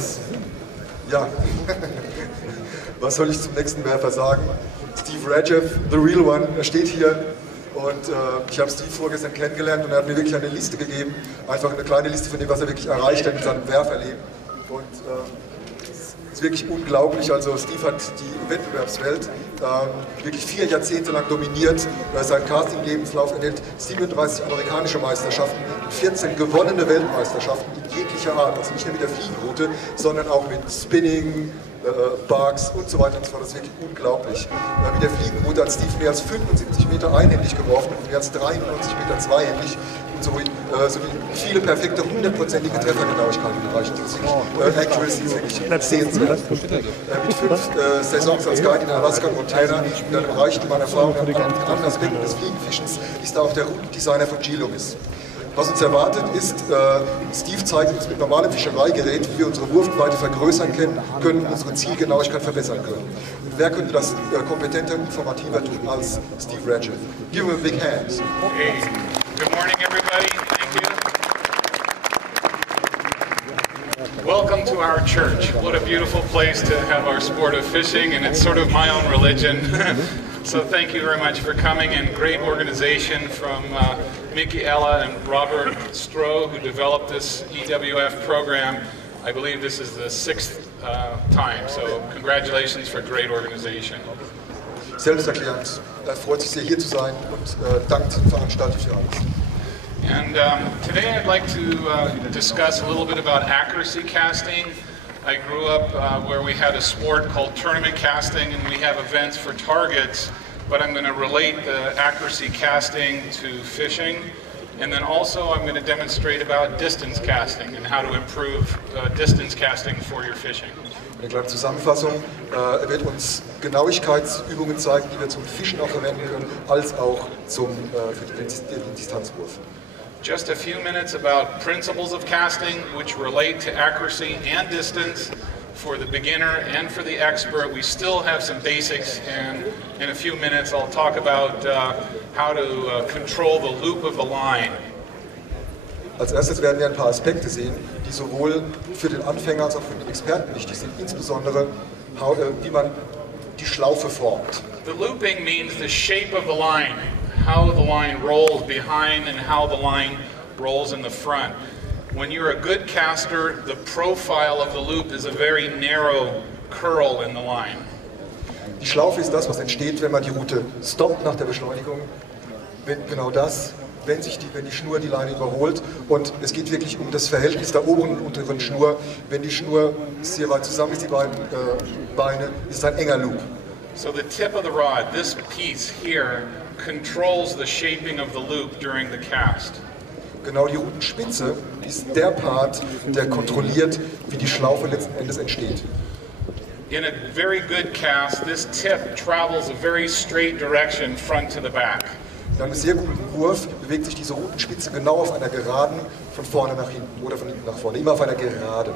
Wells. Ja, was soll ich zum nächsten Werfer sagen? Steve Radjeff, the real one, er steht hier und ich habe Steve vorgestern kennengelernt und er hat mir wirklich eine Liste gegeben, einfach eine kleine Liste von dem, was er wirklich erreicht hat in seinem Werferleben. Und es ist wirklich unglaublich, also Steve hat die Wettbewerbswelt wirklich 4 Jahrzehnte lang dominiert. Sein Casting-Lebenslauf enthält 37 amerikanische Meisterschaften, 14 gewonnene Weltmeisterschaften in jeglicher Art, also nicht nur mit der Fliegenroute, sondern auch mit Spinning, Barks und so weiter und so fort. Das ist wirklich unglaublich. Mit der Fliegenroute hat Steve mehr als 75 Meter einhändig geworfen und mehr als 93 Meter zweihändig. Sowie viele perfekte, 100%ige Treffergenauigkeit erreicht. Accuracy ist wirklich sehenswert. Mit 5 Saisons als Guide in Alaska und Montana und einem Reichtum an Erfahrung an anderen Aspekten des Fliegenfischens ist er auch der Routendesigner von G-Loomis. Was uns erwartet ist, Steve zeigt uns mit normalem Fischereigerät, wie wir unsere Wurfweite vergrößern können und unsere Zielgenauigkeit verbessern können. Und wer könnte das kompetenter und informativer tun als Steve Radjeff? Give him a big hand. Hey, good morning everybody. Thank you. Welcome to our church. What a beautiful place to have our sport of fishing, and it's sort of my own religion. So thank you very much for coming, and great organization from Mickey Ella and Robert Stroh, who developed this EWF program. I believe this is the 6th time, so congratulations for great organization. Selbsterklärend. Er freut sich sehr, hier zu sein und dankt den Veranstalter für alles. And today I'd like to discuss a little bit about accuracy casting. I grew up where we had a sport called tournament casting, and we have events for targets, but I'm going to relate the accuracy casting to fishing. And then also I'm going to demonstrate about distance casting and how to improve distance casting for your fishing. Eine kleine Zusammenfassung. Er wird uns Genauigkeitsübungen zeigen, die wir zum Fischen auch verwenden können, als auch für den Distanzwurf. Just a few minutes about principles of casting, which relate to accuracy and distance for the beginner and for the expert. We still have some basics, and in a few minutes I'll talk about how to control the loop of the line. Als erstes werden wir ein paar Aspekte sehen, die sowohl für den Anfänger als auch für den Experten wichtig sind, insbesondere wie man die Schlaufe formt. The looping means the shape of the line, how the line rolls behind and how the line rolls in the front. When you're a good caster, the profile of the loop is a very narrow curl in the line. Die Schlaufe ist das, was entsteht, wenn man die Route stoppt nach der Beschleunigung. Genau das, wenn die Schnur die Leine überholt. Und es geht wirklich um das Verhältnis der oberen und unteren Schnur. Wenn die Schnur sehr weit zusammen ist, die beiden Beine, ist es ein enger Loop. So the tip of the rod, this piece here, controls the shaping of the loop during the cast. Genau, die Rutenspitze ist der Part, der kontrolliert, wie die Schlaufe letzten Endes entsteht. In a very good cast, this tip travels a very straight direction front to the back. In einem sehr guten Wurf bewegt sich diese Rutenspitze genau auf einer Geraden von vorne nach hinten oder von hinten nach vorne, immer auf einer Geraden.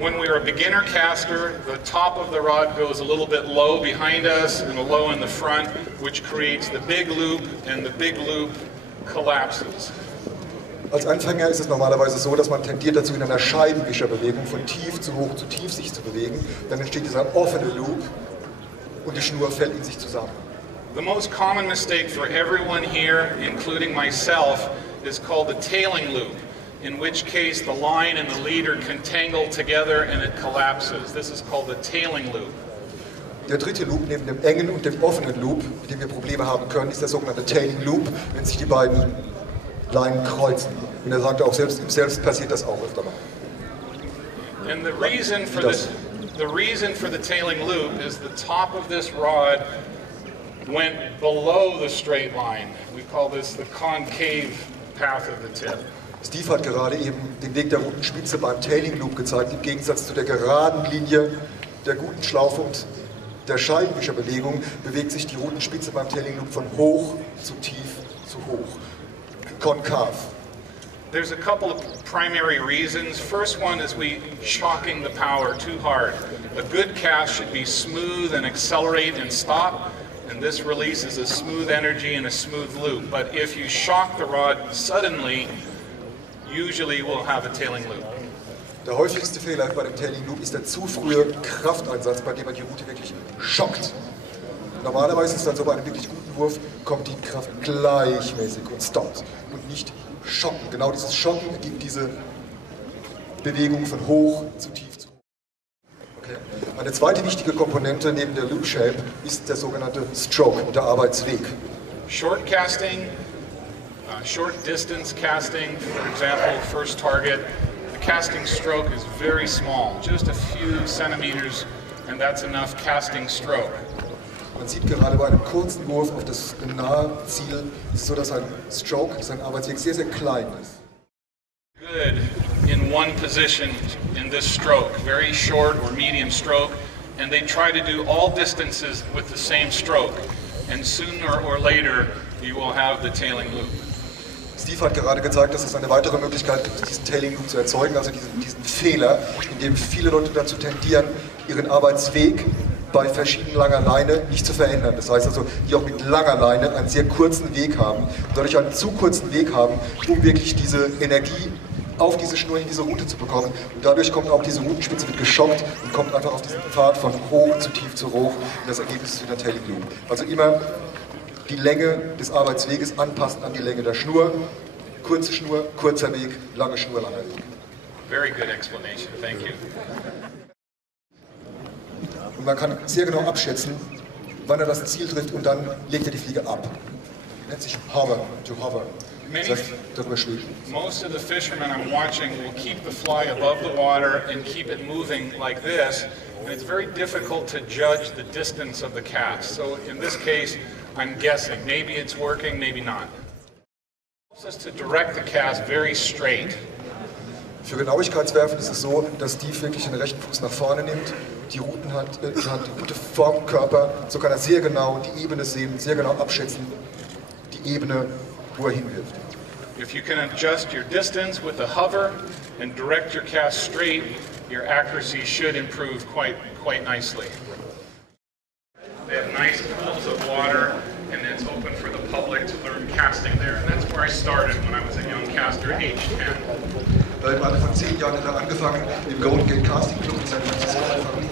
When we're a beginner caster, the top of the rod goes a little bit low behind us and a low in the front, which creates the big loop, and the big loop collapses. Als Anfänger ist es normalerweise so, dass man tendiert dazu, in einer Scheibenwischerbewegung von tief zu hoch zu tief sich zu bewegen. Dann entsteht dieser offene Loop und die Schnur fällt in sich zusammen. The most common mistake for everyone here, including myself, is called the tailing loop, in which case the line and the leader can tangle together and it collapses. This is called the tailing loop. Der dritte Loop neben dem engen und dem offenen Loop, mit dem wir Probleme haben können, ist der sogenannte Tailing Loop, wenn sich die beiden Leinen kreuzen. Und er sagte auch, ihm selbst passiert das auch öfter mal. And the reason for the tailing loop is the top of this rod went below the straight line. We call this the concave path of the tip. Steve hat gerade eben den Weg der Rutenspitze beim Tailing Loop gezeigt, im Gegensatz zu der geraden Linie der guten Schlaufe und der Scheibenwischerbewegung bewegt sich die Rutenspitze beim Tailing Loop von hoch zu tief zu hoch. Konkav. There's a couple of primary reasons. First one is we shocking the power too hard. A good cast should be smooth and accelerate and stop, and this releases a smooth energy and a smooth loop. But if you shock the rod suddenly, usually we'll have a tailing loop. Der häufigste Fehler bei dem Tailing Loop ist der zu frühe Krafteinsatz, bei dem man die Route wirklich schockt. Normalerweise ist es dann so, bei einem wirklich guten Wurf kommt die Kraft gleichmäßig und stoppt und nicht schocken. Genau dieses Schocken ergibt diese Bewegung von hoch zu tief zu hoch. Okay. Eine zweite wichtige Komponente neben der Loop Shape ist der sogenannte Stroke, der Arbeitsweg. Short casting, short distance casting, for example, first target, the casting stroke is very small, just a few centimeters, and that's enough casting stroke. Man sieht gerade bei einem kurzen Wurf auf das nahe Ziel, ist es so, dass ein Stroke, sein Arbeitsweg sehr, sehr klein ist. Good in one position in this stroke, very short or medium stroke, and they try to do all distances with the same stroke, and sooner or later you will have the tailing loop. Steve hat gerade gezeigt, dass es eine weitere Möglichkeit gibt, diesen Tailing Loop zu erzeugen, also diesen Fehler, in dem viele Leute dazu tendieren, ihren Arbeitsweg bei verschieden langer Leine nicht zu verändern. Das heißt also, die auch mit langer Leine einen sehr kurzen Weg haben und dadurch einen zu kurzen Weg haben, um wirklich diese Energie auf diese Schnur, in diese Route zu bekommen. Und dadurch kommt auch diese Routenspitze, wird geschockt und kommt einfach auf diesen Pfad von hoch zu tief zu hoch. Und das Ergebnis ist wieder Tailing Loop. Also immer die Länge des Arbeitsweges anpassen an die Länge der Schnur. Kurze Schnur, kurzer Weg, lange Schnur, langer Weg. Very good explanation, thank you. Und man kann sehr genau abschätzen, wann er das Ziel trifft und dann legt er die Fliege ab. Nennt sich Hover, to hover. Das heißt, darüber schweben. Most of the fishermen I'm watching will keep the fly above the water and keep it moving like this, and it's very difficult to judge the distance of the cast. So in this case, I'm guessing. Maybe it's working, maybe not. It helps us to direct the cast very straight. Für Genauigkeitswerfen ist es so, dass Steve wirklich den rechten Fuß nach vorne nimmt, die Routen hat eine gute Form im Körper, so kann er sehr genau die Ebene sehen, sehr genau abschätzen, die Ebene, wo er hinwirft. If you can adjust your distance with the hover and direct your cast straight, your accuracy should improve quite nicely. They have nice pools of water, and it's open for the public to learn casting there. And that's where I started when I was a young caster, age 10. Im Alter von 10 Jahren hat er angefangen, im Golden Gate Casting Club in San Francisco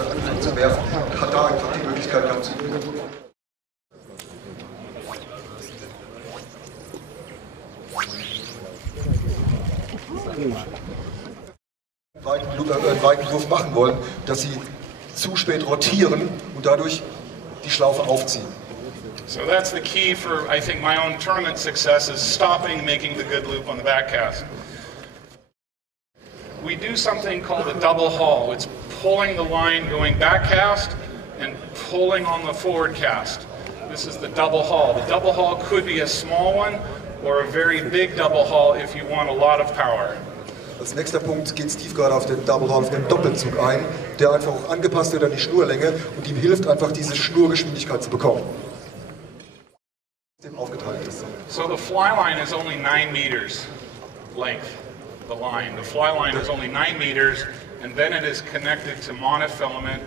angefangen zu werfen und hat da einfach die Möglichkeit gehabt zu üben. Einen weiten Wurf machen wollen, dass sie zu spät rotieren und dadurch die Schlaufe aufziehen. So that's the key for, I think, my own tournament success is stopping making the good loop on the back cast. We do something called a double haul. It's pulling the line going back cast and pulling on the forward cast. This is the double haul. The double haul could be a small one or a very big double haul if you want a lot of power. Als nächster Punkt geht Steve gerade auf den Double Haul, auf den Doppelzug ein, der einfach auch angepasst wird an die Schnurlänge und ihm hilft einfach diese Schnurgeschwindigkeit zu bekommen. Dem aufgeteilt ist. So the fly line is only 9 meters length. The line. The fly line is only 9 meters, and then it is connected to monofilament,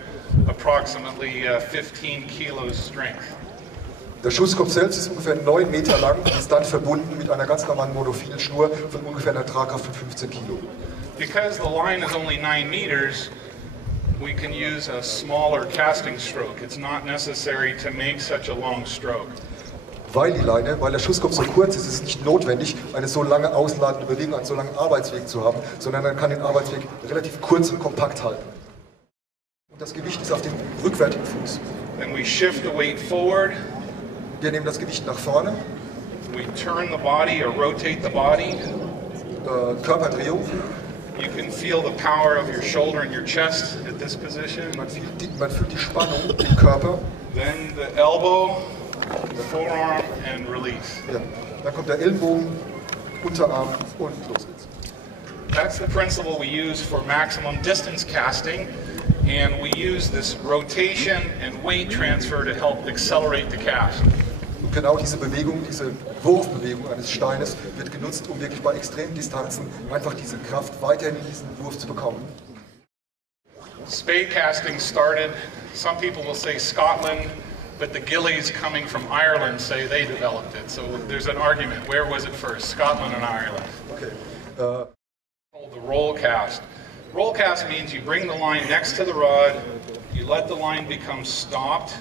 approximately 15 kilos strength. Der Schusskopf selbst ist ungefähr 9 Meter lang und ist dann verbunden mit einer ganz normalen monophilen Schnur von ungefähr einer Tragkraft von 15 Kilo. Because the line is only 9 meters, we can use a smaller casting stroke. It's not necessary to make such a long stroke. Weil der Schusskopf so kurz ist, ist es nicht notwendig, eine so lange ausladende Bewegung, einen so langen Arbeitsweg zu haben, sondern man kann den Arbeitsweg relativ kurz und kompakt halten. Und das Gewicht ist auf dem rückwärtigen Fuß. Then we shift the weight forward. Wir nehmen das Gewicht nach vorne. We turn the body or rotate the body. Körperdrehung. You can feel the power of your shoulder and your chest at this position. Man fühlt die Spannung im Körper. Then the elbow. Forearm and release. Ja, dann kommt der Ellenbogen, Unterarm und los geht's. That's the principle we use for maximum distance casting, and we use this rotation and weight transfer to help accelerate the cast. Und genau diese Bewegung, diese Wurfbewegung eines Steines wird genutzt, um wirklich bei extremen Distanzen einfach diese Kraft weiterhin in diesen Wurf zu bekommen. Spade casting started, some people will say Scotland, but the Gillies coming from Ireland say they developed it. So there's an argument. Where was it first? Scotland and Ireland. Okay. The roll cast. Roll cast means you bring the line next to the rod, you let the line become stopped,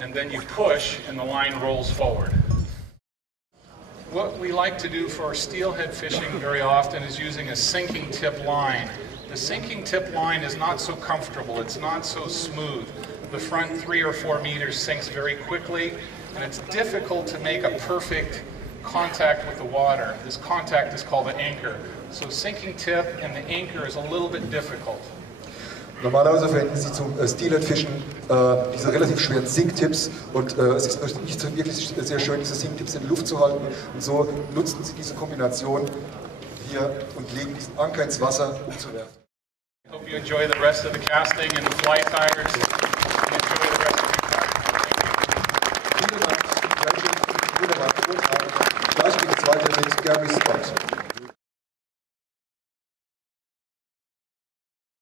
and then you push and the line rolls forward. What we like to do for steelhead fishing very often is using a sinking tip line. The sinking tip line is not so comfortable, it's not so smooth. The front 3 or 4 meters sinks very quickly, and it's difficult to make a perfect contact with the water. This contact is called an anchor. So sinking tip and the anchor is a little bit difficult. Normalerweise verwenden sie zum Steelhead-Fischen diese relativ schweren Sinktipps und es ist nicht so wirklich sehr schön, diese Sinktipps in der Luft zu halten. Und so nutzen sie diese Kombination hier und legen diesen Anker ins Wasser, um zu werfen. I hope you enjoy the rest of the casting and the fly tires. Enjoy the rest